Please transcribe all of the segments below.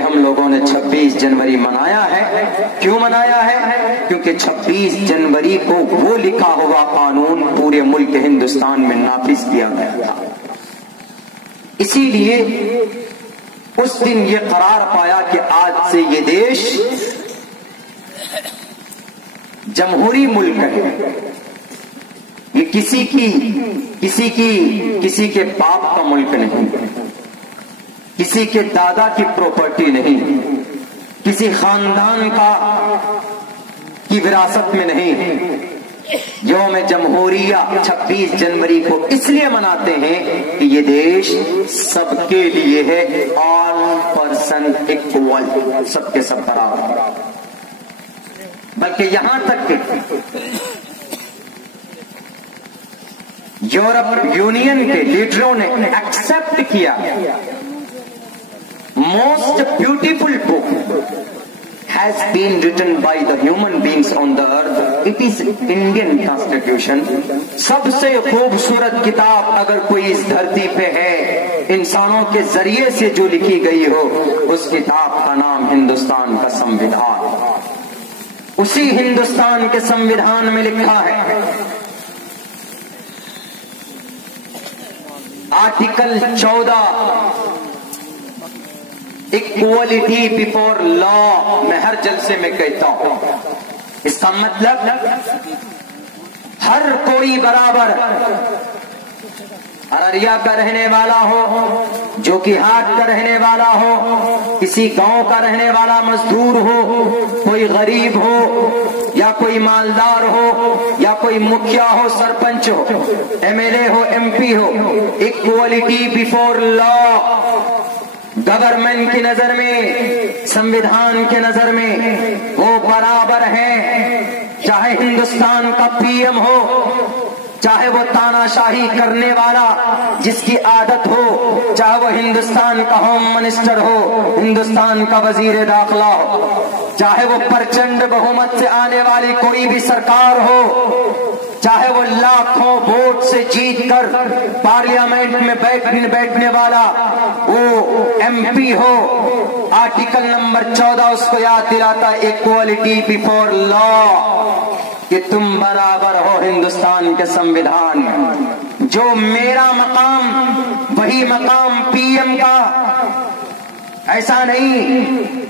ہم لوگوں نے 26 جنوری منایا ہے. کیوں منایا ہے؟ کیونکہ 26 جنوری کو وہ لکھا ہوا قانون پورے ملک ہندوستان میں نافذ کیا گیا تھا. اسی لیے اس دن یہ قرار پایا کہ آج سے یہ دیش جمہوری ملک ہے. یہ کسی کے باپ کا ملک نہیں، کسی کے دادا کی پراپرٹی نہیں، کسی خاندان کی وراثت میں نہیں. یوم جمہوریہ 26 جنوری کو اس لیے مناتے ہیں کہ یہ دیش سب کے لیے ہے. آل پرسن اکول، سب کے سب برابر. بلکہ یہاں تک کہ یورپ یونین کے لیڈروں نے ایکسپٹ کیا most beautiful book has been written by the human beings on the earth. It is Indian Constitution. سب سے خوبصورت کتاب اگر کوئی اس دھرتی پہ ہے انسانوں کے ذریعے سے جو لکھی گئی ہو، اس کتاب کا نام ہندوستان کا سموِدھان. اسی ہندوستان کے سموِدھان میں لکھا ہے آرٹیکل 14 اکوالٹی بیفور لا. میں ہر جلسے میں کہتا ہوں اس کا مطلب ہر کوئی برابر. ارریا کا رہنے والا ہو، جوکیہات کا رہنے والا ہو، کسی گاؤں کا رہنے والا مزدور ہو، کوئی غریب ہو یا کوئی مالدار ہو یا کوئی مکھیا ہو، سرپنچ ہو، ایم ایل اے ہو، ایم پی ہو، اکوالٹی بیفور لا. گورنمنٹ کی نظر میں، سموِدھان کے نظر میں وہ برابر ہیں. چاہے ہندوستان کا پی ایم ہو، چاہے وہ تانا شاہی کرنے والا جس کی عادت ہو، چاہے وہ ہندوستان کا ہوم منسٹر ہو، ہندوستان کا وزیر داخلہ ہو، چاہے وہ پرچنڈ بہومت سے آنے والی کوئی بھی سرکار ہو، چاہے وہ لاکھوں ووٹ سے جیت کر پارلیمنٹ میں بیٹھنے والا وہ ایم پی ہو. آرٹیکل نمبر 14 اس کو یاد دلاتا ہے اکوالٹی بیفور لا، کہ تم برابر ہو ہندوستان کے سموِدھان میں. جو میرا مقام وہی مقام پی ایم کا. ایسا نہیں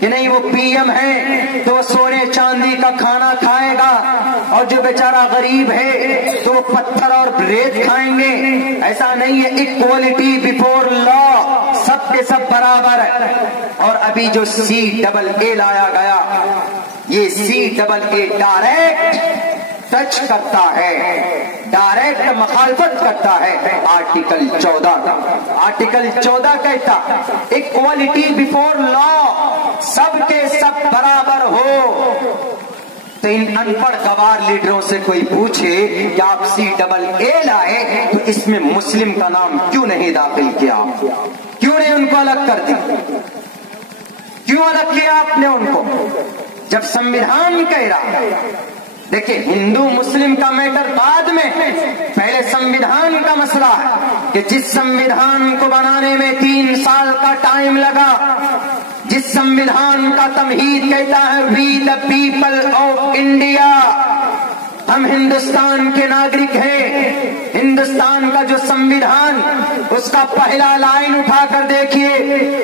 کہ نہیں وہ پی ایم ہے تو سونے چاندی کا کھانا کھائے گا اور جو بیچارہ غریب ہے تو وہ پتھر اور ریت کھائیں گے. ایسا نہیں ہے. اکوالٹی بیفور لا، سب کے سب برابر ہے. اور ابھی جو CAA لایا گیا، یہ CAA ڈائریکٹ ٹچ کرتا ہے، ڈائریکٹ مخالفت کرتا ہے آرٹیکل 14 کا. آرٹیکل 14 کہتا اکوالٹی بیفور لا، سب کے سب برابر ہو. تو ان ان پڑھ گوار لیڈروں سے کوئی پوچھے کہ آپ CAA لائے تو اس میں مسلم کا نام کیوں نہیں داخل کیا؟ کیوں نہیں ان کو الگ کر دیا؟ کیوں الگ کیا آپ نے ان کو؟ جب سموِدھان کہہ رہا. دیکھیں ہندو مسلم کا میٹر بعد میں، پہلے سموِدھان کا مسئلہ ہے کہ جس سموِدھان کو بنانے میں 3 سال کا ٹائم لگا، جس سموِدھان کا تمہید کہتا ہے وی دا پیپل آف انڈیا، ہم ہندوستان کے ناگرک ہیں. ہندوستان کا جو سموِدھان، اس کا پہلا لائن اٹھا کر دیکھیے،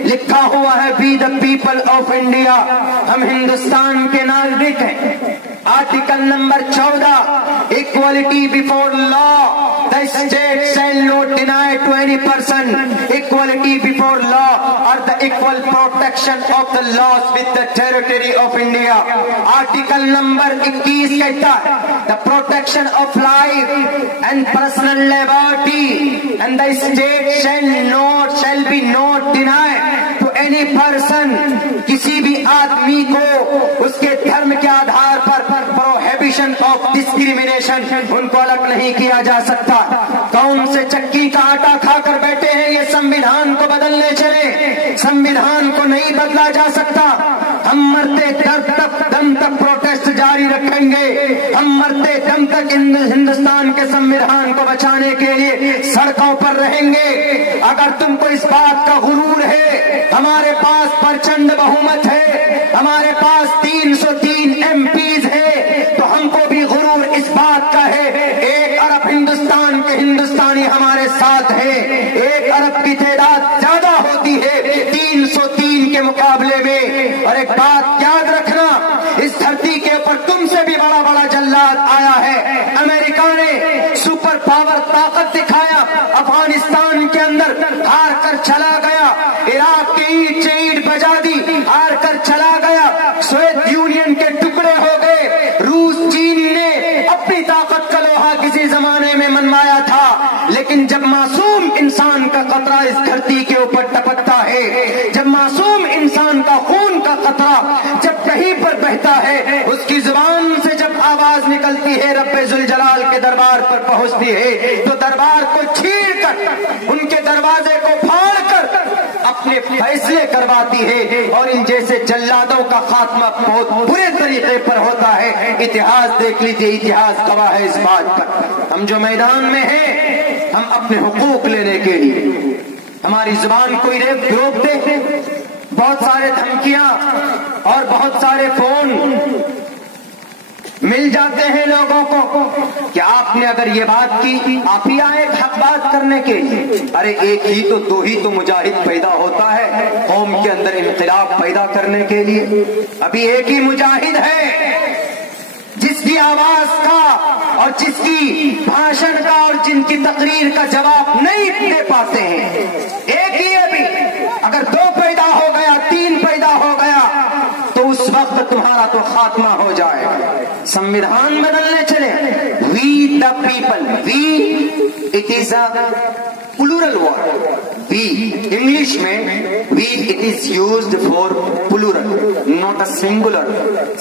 لکھا ہوا ہے وی دا پیپل آف انڈیا، ہم ہندوستان کے ناگرک ہیں. Article number 14 equality before law, the state shall not deny to any person equality before law or the equal protection of the laws with the territory of India. Article number 21 کہتا ہے the protection of life and personal liberty and the state shall be not denied to any person. کسی بھی آدمی کو اس کے دھرم کے آدھار پر prohibition of discrimination in کو الگ نہیں کیا جا سکتا. کون سے چکی کا آٹا کھا کر بیٹھے ہیں یہ سموِدھان کو بدلنے چلے؟ سموِدھان کو نہیں بدلا جا سکتا. ہم مرتے دم تک پروٹیسٹ جاری رکھیں گے، ہم مرتے دم تک ہندوستان کے سموِدھان کو بچانے کے لیے سڑکوں پر رہیں گے. اگر تم کو اس بات کا غرور ہے ہمارے پاس پرچنڈ بہومت ہے، ہمارے پاس 303 MPs ہے، تو ہم کو بھی غرور اس بات کا ہے 1 ارب ہندوستان کے ہندوستانی ہمارے ساتھ ہے۔ 1 ارب کی تعداد زیادہ ہوتی ہے 303 کے مقابلے میں۔ اور ایک بات یاد رکھنا، اس دھرتی کے اوپر تم سے بھی بڑا بڑا جلاد آیا ہے۔ امریکہ نے سپر پاور طاقت دکھایا، افغانستان کے اندر ہار کر چلا گیا، عراق کی اینٹ سے اینٹ بجا دی، ہار کر چلا گیا، سوویت یونین کے ٹکڑے ہو گئے۔ روس چین نے اپنی طاقت کا لوہا کسی زمانے میں منوایا تھا، لیکن جب معصوم انسان کا قطرہ اس دھرتی کے اوپر ٹپکتا ہے، جب معصوم انسان کا خون کا قطرہ جب کہیں پر بہتا ہے، اس کی زبان سے جب آواز نکلتی ہے رب ذوالجلال کے دربار پر پہنچتی ہے، تو دربار کو چھیڑ کر، ان کے دروازے کو پھاڑ کر اپنے فیصلے کرواتی ہے، اور ان جیسے جلادوں کا خاتمہ بہت برے طریقے پر ہوتا ہے۔ اتہاس دیکھ لیجیے، اتہاس گواہ ہے اس بات پر۔ ہم جو میدان میں ہیں، ہم اپنے حقوق لینے کے لیے ہماری زبان کو روکتے ہیں، بہت سارے دھمکیاں اور بہت سارے فون مل جاتے ہیں لوگوں کو کہ آپ نے اگر یہ بات کی، آپ ہی آئے حق بات کرنے کے لیے۔ ارے ایک ہی تو 2 ہی تو مجاہد پیدا ہوتا ہے قوم کے اندر انقلاب پیدا کرنے کے لیے۔ ابھی ایک ہی مجاہد ہے جس کی آواز کا اور جس کی بھاشن کا اور جن کی تقریر کا جواب نہیں دے پاتے ہیں، ایک ہی ابھی۔ اگر 2 پیدا ہو گیا، 3 پیدا ہو گیا، تو اس وقت تمہارا تو خاتمہ ہو جائے۔ سموِدھان بدلنے چلے، we the people, we it is a plural word. We English میں we it is used for plural, not a singular,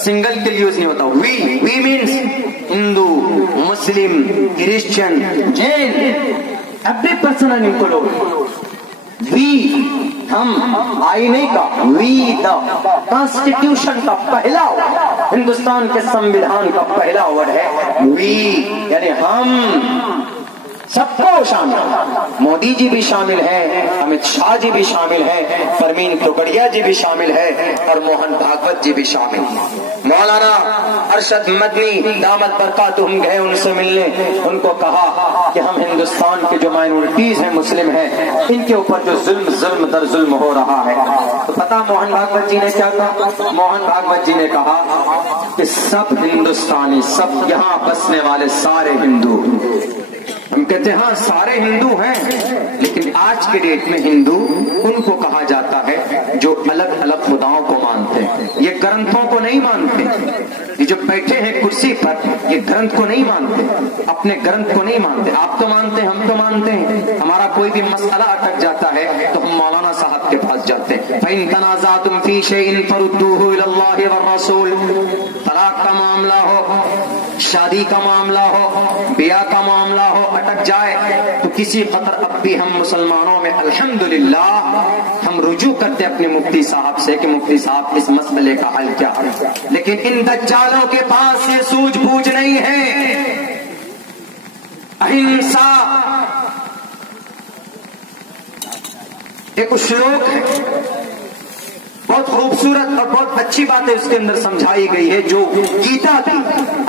single کے یوز نہیں ہوتا۔ We means Hindu, Muslim, Christian, Jain, every person ان کو لوگ وی، ہم آئینے کا، وی دا کانسٹیٹیوشن کا پہلا، ہندوستان کے سموِدھان کا پہلا ورڈ ہے وی، یعنی ہم سب کو شامل، مودی جی بھی شامل ہیں، امت شاہ جی بھی شامل ہیں، پروین توگڑیا جی بھی شامل ہے، اور موہن بھاگوت جی بھی شامل ہیں۔ مولانا ارشد مدنی دامت برکاتہم گئے ان سے ملنے، ان کو کہا کہ ہم ہندوستان کے جو مائنورٹیز ہیں، مسلم ہیں، ان کے اوپر جو ظلم در ظلم ہو رہا ہے، تو پتا موہن بھاگوت جی نے کیا کہا؟ موہن بھاگوت جی نے کہا کہ سب ہندوستانی، سب یہاں بسنے والے سارے ہندو، ہم کہتے ہیں ہاں سارے ہندو ہیں، لیکن آج کے ڈیٹ میں ہندو ان کو کہا جاتا ہے جو الگ الگ خداؤں کو مانتے ہیں، یہ گرنتھوں کو نہیں مانتے۔ یہ جو بیٹھے ہیں کرسی پر، یہ گرنتھ کو نہیں مانتے، اپنے گرنتھ کو نہیں مانتے۔ آپ تو مانتے ہیں، ہم تو مانتے ہیں، ہمارا کوئی بھی مسئلہ اٹک جاتا ہے تو ہم مولانا صاحب کے پاس جاتے ہیں۔ فَإِن تَنَازَعْتُمْ فِي شَيْءٍ فَرُدُّوهُ إِلَى اللَّهِ وَالرَّسُولِ، طلاق کا معاملہ ہو، شادی کا معاملہ ہو، بیاہ کا معاملہ ہو، اٹک جائے تو کسی قدر اب بھی ہم مسلمانوں میں الحمدللہ ہم رجوع کرتے اپنے مفتی صاحب سے کہ مفتی صاحب اس مسئلے کا حل کیا ہے، لیکن ان دجالوں کے پاس یہ سوجھ بوجھ نہیں ہے۔ اہنسا ایک شلوک ہے، بہت خوبصورت اور بہت اچھی باتیں اس کے اندر سمجھائی گئی ہے جو گیتا تھی۔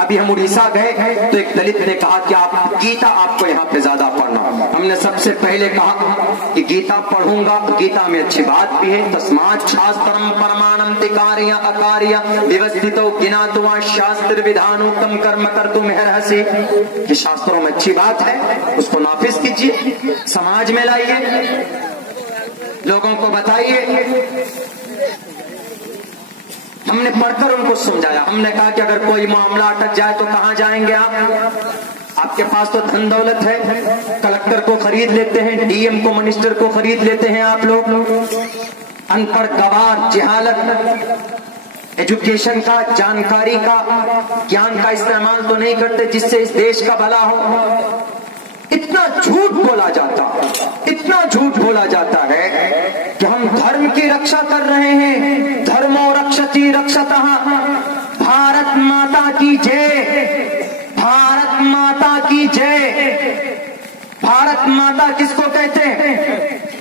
ابھی ہم اڑیسہ گئے تو ایک دلت نے کہا کہ آپ گیتا آپ کو یہاں پہ زیادہ پڑھنا، ہم نے سب سے پہلے کہا کہ گیتا پڑھوں گا، گیتا میں اچھی بات بھی ہے، تسمات شاسترم پرمانم تکاریاں اکاریاں ویوستھتو گناتوا شاستر ودھانوکتم کرم کرتو مہرہسی، یہ شاستروں میں اچھی بات ہے، اس کو نافذ کیجیے، سماج میں لائیے، لوگوں کو بتائیے۔ ہم نے پڑھ کر ان کو سمجھایا، ہم نے کہا کہ اگر کوئی معاملہ اٹک جائے تو کہاں جائیں گے آپ کے پاس تو دھن دولت ہے، کلکٹر کو خرید لیتے ہیں، ڈی ایم کو، منسٹر کو خرید لیتے ہیں آپ لوگ، ان پڑھ گوار، جہالت، ایجوکیشن کا، جانکاری کا، گیان کا استعمال تو نہیں کرتے جس سے اس دیش کا بھلا ہو۔ اتنا جھوٹ بولا جاتا، اتنا جھوٹ بولا جاتا ہے کہ ہم دھرم کی رکشا کر رہے ہیں، دھرمو رکشتی رکشتہ، بھارت ماتا کی جے، بھارت ماتا کی جے۔ بھارت ماتا کس کو کہتے ہیں؟